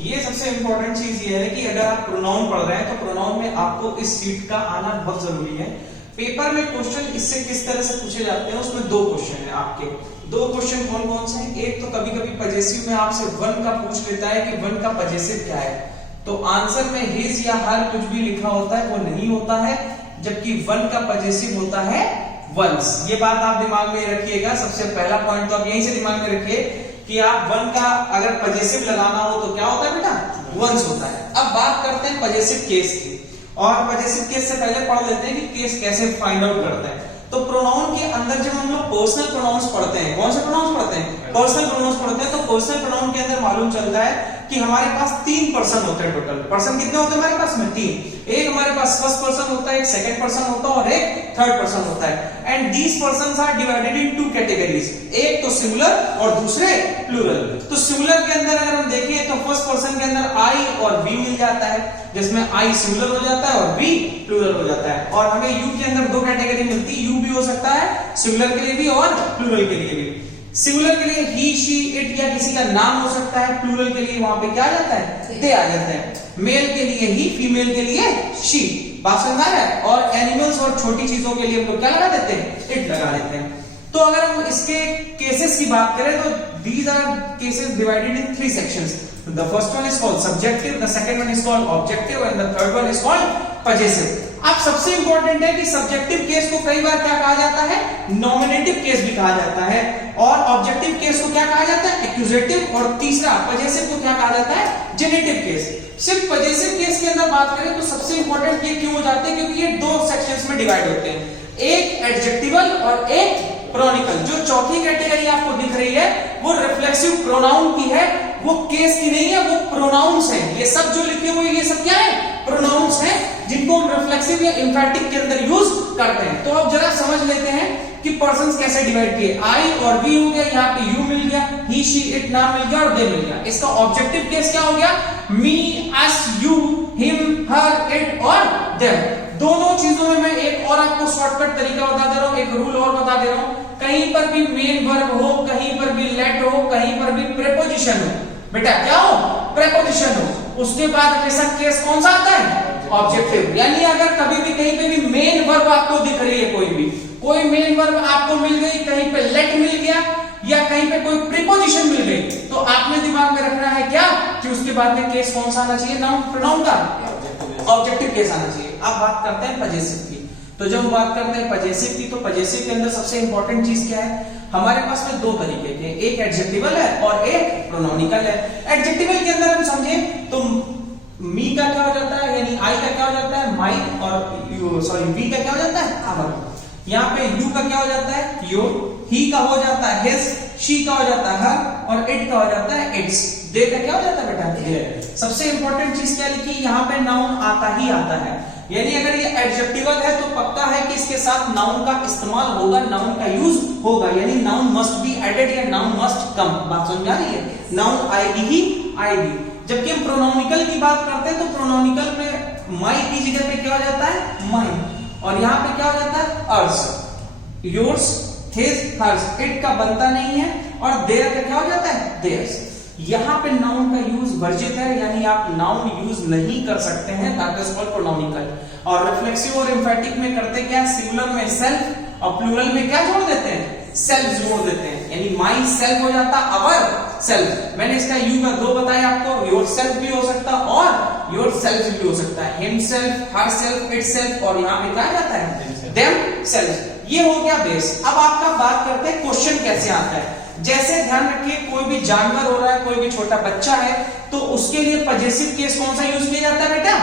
ये सबसे इंपॉर्टेंट चीज ये है कि अगर आप प्रोनाउन पढ़ रहे हैं तो प्रोनाउन में आपको इस सीट का आना बहुत जरूरी है। पेपर में क्वेश्चन इससे किस तरह से पूछे जाते हैं, उसमें दो क्वेश्चन है आपके। दो क्वेश्चन कौन कौन से हैं? एक तो कभी कभी पजेसिव में आपसे वन का पूछ लेता है कि वन का पजेसिव क्या है, तो आंसर में हिज या हर कुछ भी लिखा होता है वो नहीं होता है, जबकि वन का पजेसिव होता है वंस। ये बात आप दिमाग में रखिएगा। सबसे पहला पॉइंट तो आप यहीं से दिमाग में रखिए कि आप वन का अगर पजेसिव लगाना हो तो क्या होता है बेटा? वंस होता है। अब बात करते हैं पजेसिव केस की, और पजेसिव केस से पहले पढ़ लेते हैं कि केस कैसे फाइंड आउट करते हैं। तो प्रोनाउन के अंदर जब हम लोग पर्सनल प्रोनाउंस पढ़ते हैं, कौन से प्रोनाउंस पढ़ते हैं? पर्सनल प्रोनाउंस पढ़ते हैं। तो पर्सनल प्रोनाउन के अंदर मालूम चलता है कि हमारे पास 3 पर्सन होते हैं टोटल। पर्सन कितने होते हैं हमारे पास में? 3। एक हमारे पास फर्स्ट पर्सन होता है, एक सेकंड पर्सन होता है और एक थर्ड पर्सन होता है। And these persons are divided in 2 categories, एक तो सिंगुलर और दूसरे प्लूरल। तो सिंगुलर के अंदर अगर हम देखें तो फर्स्ट पर्सन के अंदर आई और वी मिल जाता है, जिसमें आई सिंगुलर हो जाता है और वी प्लूरल हो जाता है। और हमें यू के अंदर 2 कैटेगरी मिलती है, यू भी हो सकता है सिंगुलर के लिए भी और प्लूरल के लिए भी। सिंगुलर के लिए ही, शी, इट या किसी का नाम हो सकता है। प्लूरल के लिए वहां पे क्या आ जाता है? दे आ जाता है। मेल के लिए ही, फीमेल के लिए शी। बात समझ आ रहा है? और एनिमल्स और छोटी चीजों के लिए हम लोग क्या लगा देते हैं? इट लगा देते हैं। तो अगर हम इसके केसेस की बात करें तो these are cases divided in 3 sections. The first one is called subjective, the second one is called objective and the third one is called possessive. अब सबसे इंपॉर्टेंट है कि सब्जेक्टिव केस को कई बार क्या कहा जाता है? नॉमिनेटिव केस भी कहा जाता है, और ऑब्जेक्टिव केस को क्या कहा जाता है? एक्यूजेटिव, और तीसरा पजेसिव को क्या कहा जाता है? Generative case. सिर्फ पजेसिव केस के अंदर बात करें तो सबसे इंपॉर्टेंट ये क्यों हो जाते हैं? क्योंकि ये 2 सेक्शंस में डिवाइड होते हैं, एक एडजेक्टिवल और एक प्रोनिकल। जो चौथी कैटेगरी आपको दिख रही है वो रिफ्लेक्सिव प्रोनाउन की है, वो केस की नहीं है, वो प्रोनाउंस है। ये सब जो लिखे हुए ये सब क्या है? प्रोनाउंस है, जिनको हम रिफ्लेक्सिव या एम्फैटिक के अंदर यूज करते हैं। तो अब जरा समझ लेते हैं कि पर्सन्स कैसे डिवाइड किए। आई और वी हो गया, यहाँ पे यू मिल गया, ही, शी, इट नाम मिल गया और दे मिल गया। इसका ऑब्जेक्टिव केस क्या हो गया? मी, अस, यू, हिम, हर, इट और देम। दोनों चीजों में मैं एक और आपको शॉर्टकट तरीका बता दे रहा हूं, एक रूल और बता दे रहा हूं। कहीं पर भी मेन वर्ब हो, कहीं पर भी लेट हो, कहीं पर भी प्रेपोजिशन हो, बेटा क्या हो? प्रेपोजिशन हो, उसके बाद हमेशा केस कौन सा आता है? ऑब्जेक्टिव। यानी अगर कभी भी कहीं पे भी मेन वर्ब आपको दिख रही है, कोई मेन वर्ब आपको मिल गई, कहीं पे लेट मिल गया या कहीं पे कोई प्रीपोजिशन मिल गई, तो आपने दिमाग में रखना है क्या कि उसके बाद में केस कौन सा आना चाहिए? नाउन प्रोनाउन का ऑब्जेक्टिव केस आना चाहिए। अब बात करते हैं पजेसिव की। तो जब हम बात करते हैं पजेसिव की, तो पजेसिव के अंदर सबसे इंपॉर्टेंट चीज क्या है? हमारे पास में 2 तरीके के, एक एडजेक्टिवल है और एक प्रोनोमिकल है। एडजेक्टिवल के अंदर हम समझे तो मी का क्या हो जाता है, यानी आई का क्या हो जाता है? माई, और वी का क्या हो जाता है? आवर। यहाँ पे यू का क्या हो जाता है? योर। ही का हो जाता है हिज, शी का हो जाता है हर, और इट का हो जाता है इट्स। दे का क्या हो जाता है बेटा? देयर। सबसे इंपॉर्टेंट चीज क्या लिखी? यहाँ पे नाउन आता ही आता है, यानी अगर ये एडजेक्टिवल है तो पक्का है कि इसके साथ नाउन का इस्तेमाल होगा, नाउन का यूज होगा, यानी नाउन मस्ट बी एडेड या नाउन मस्ट कम। बात समझ आ रही है? नाउन आएगी ही आएगी। जबकि हम प्रोनोमिकल की बात करते हैं तो प्रोनोमिकल में माई की जगह पे क्या हो जाता है? माइन, और यहाँ पे क्या हो जाता है? Ours, yours, his, hers. It का बनता नहीं है, और देयर का क्या हो जाता है? देयर्स। यहाँ पे नाउन का यूज वर्जित है, यानी आप नाउन यूज नहीं कर सकते हैं, दैट इज कॉल्ड प्रोनोमिकल। और रिफ्लेक्सिव और एम्फैटिक में करते क्या? सिंगुलर में सेल्फ और प्लूरल में क्या जोड़ देते हैं? सेल्फ जोड़ देते हैं, यानी माई सेल्फ हो जाता अवर सेल्फ। मैंने इसका यू का 2 बताया आपको, योर सेल्फ भी हो सकता और योर सेल्फ भी हो सकता है, him self, her self, it self, और यहाँ पे क्या जाता है? Them self. ये हो गया बेस। अब आपका बात करते हैं क्वेश्चन कैसे आता है। जैसे ध्यान रखिए, कोई भी जानवर हो रहा है, कोई भी छोटा बच्चा है, तो उसके लिए पजेसिव केस कौन सा यूज किया जाता है बेटा?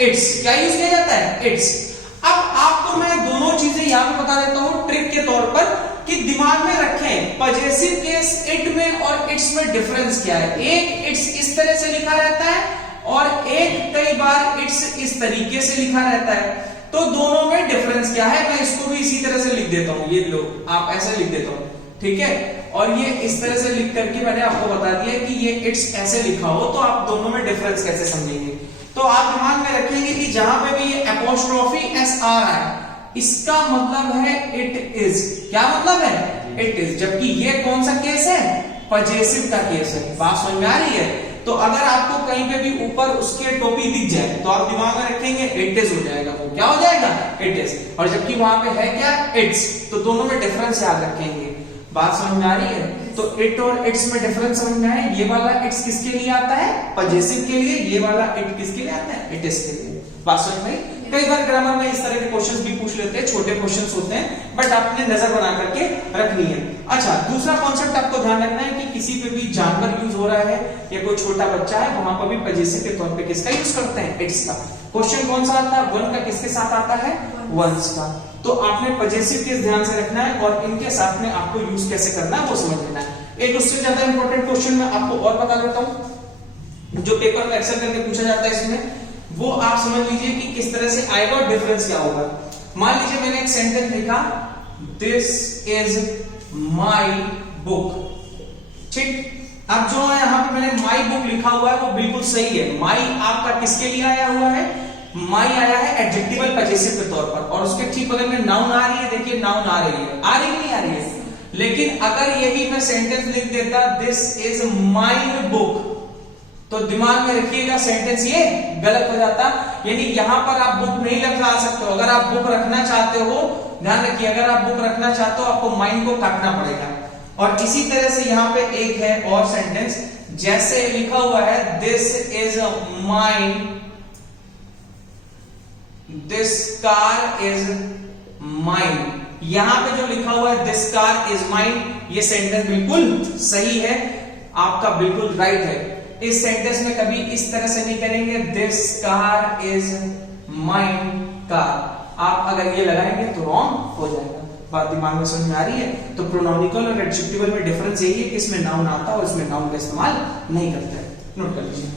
इट्स। क्या यूज किया जाता है? इट्स। अब आपको मैं दोनों चीजें यहां पे बता देता हूं ट्रिक के तौर पर कि दिमाग में रखें पजेसिव केस इट में और इट्स में डिफरेंस क्या है। एक इट्स इस तरह से लिखा रहता है और एक कई बार इट्स इस तरीके से लिखा रहता है, तो दोनों में डिफरेंस क्या है? मैं इसको भी इसी तरह से लिख देता हूं, ये लो आप ऐसे लिख देता हूं, ठीक है। और ये इस तरह से लिख करके मैंने आपको बता दिया कि ये इट्स ऐसे लिखा हो, तो आप दोनों में डिफरेंस कैसे समझेंगे। तो आप दिमाग में रखेंगे कि जहां पे भी ये एपोस्ट्रोफी एस आ रहा है, इसका मतलब है इट इज। क्या मतलब है? It is. जबकि ये कौन सा केस है? पजेसिव का केस है। बात समझ में आ रही है? तो अगर आपको कहीं पे भी ऊपर उसके टोपी दिख जाए तो आप दिमाग में रखेंगे इट इज हो जाएगा, वो क्या हो जाएगा, इट इज। और जबकि वहां पे है क्या, इट्स, तो दोनों में डिफरेंस याद रखेंगे। बात समझ में आ रही है? तो इट और इट्स में डिफरेंस समझ में आए। ये वाला इट्स किसके लिए आता है, पजेसिव के लिए, ये वाला इट किसके लिए आता है, इट इज के लिए। बात समझ में? कई बार ग्रामर में इस तरह के क्वेश्चंस भी पूछ लेते हैं, छोटे क्वेश्चंस होते हैं, बट आपने नजर बना करके रखनी है। अच्छा, दूसरा कॉन्सेप्ट आपको ध्यान रखना है कि किसी पे भी जानवर यूज हो रहा है या कोई छोटा बच्चा है, वहां पर भी पजेसिव के तौर पे किसका यूज करते हैं, इट्स का। क्वेश्चन कौन सा आता है, वन का किसके साथ आता है, वंस का। तो आपने पजेसिव केस ध्यान से रखना है और इनके साथ में आपको यूज कैसे करना है वो समझ लेना है। एक उससे ज्यादा इंपॉर्टेंट क्वेश्चन मैं आपको और बता देता हूं, जो पेपर में अक्सर करके पूछा जाता है इसमें, वो आप समझ लीजिए कि किस तरह से आएगा और डिफरेंस क्या होगा। मान लीजिए मैंने एक सेंटेंस लिखा, दिस इज माई बुक, ठीक। अब जो है यहाँ पे मैंने माई बुक लिखा हुआ है वो बिल्कुल सही है। माई आपका किसके लिए आया हुआ है, माई आया है एडजेक्टिवल पजेसिव के तौर पर, और उसके ठीक बगल में नाउन आ रही है, देखिए नाउन आ रही है, आ रही है नहीं आ रही है। लेकिन अगर यही मैं सेंटेंस लिख देता दिस इज माइन बुक, तो दिमाग में रखिएगा सेंटेंस ये गलत हो जाता। यानी यहां पर आप बुक नहीं लगा सकते हो। अगर आप बुक रखना चाहते हो, ध्यान रखिए, अगर आप बुक रखना चाहते हो आपको माइन को काटना पड़ेगा। और इसी तरह से यहां पे एक है और सेंटेंस, जैसे लिखा हुआ है this is mine, this car is mine, यहां पे जो लिखा हुआ है दिस कार इज माइन, ये सेंटेंस बिल्कुल सही है, आपका बिल्कुल राइट है। इस सेंटेंस में कभी इस तरह से नहीं करेंगे this car is mine car, आप अगर ये लगाएंगे तो रॉन्ग हो जाएगा। बात दिमाग में समझ में आ रही है? तो प्रोनाउनिकल और एडजेक्टिवल में डिफरेंस यही है कि इसमें नाउन आता है और इसमें नाउन का इस्तेमाल नहीं करते हैं। नोट कर लीजिए।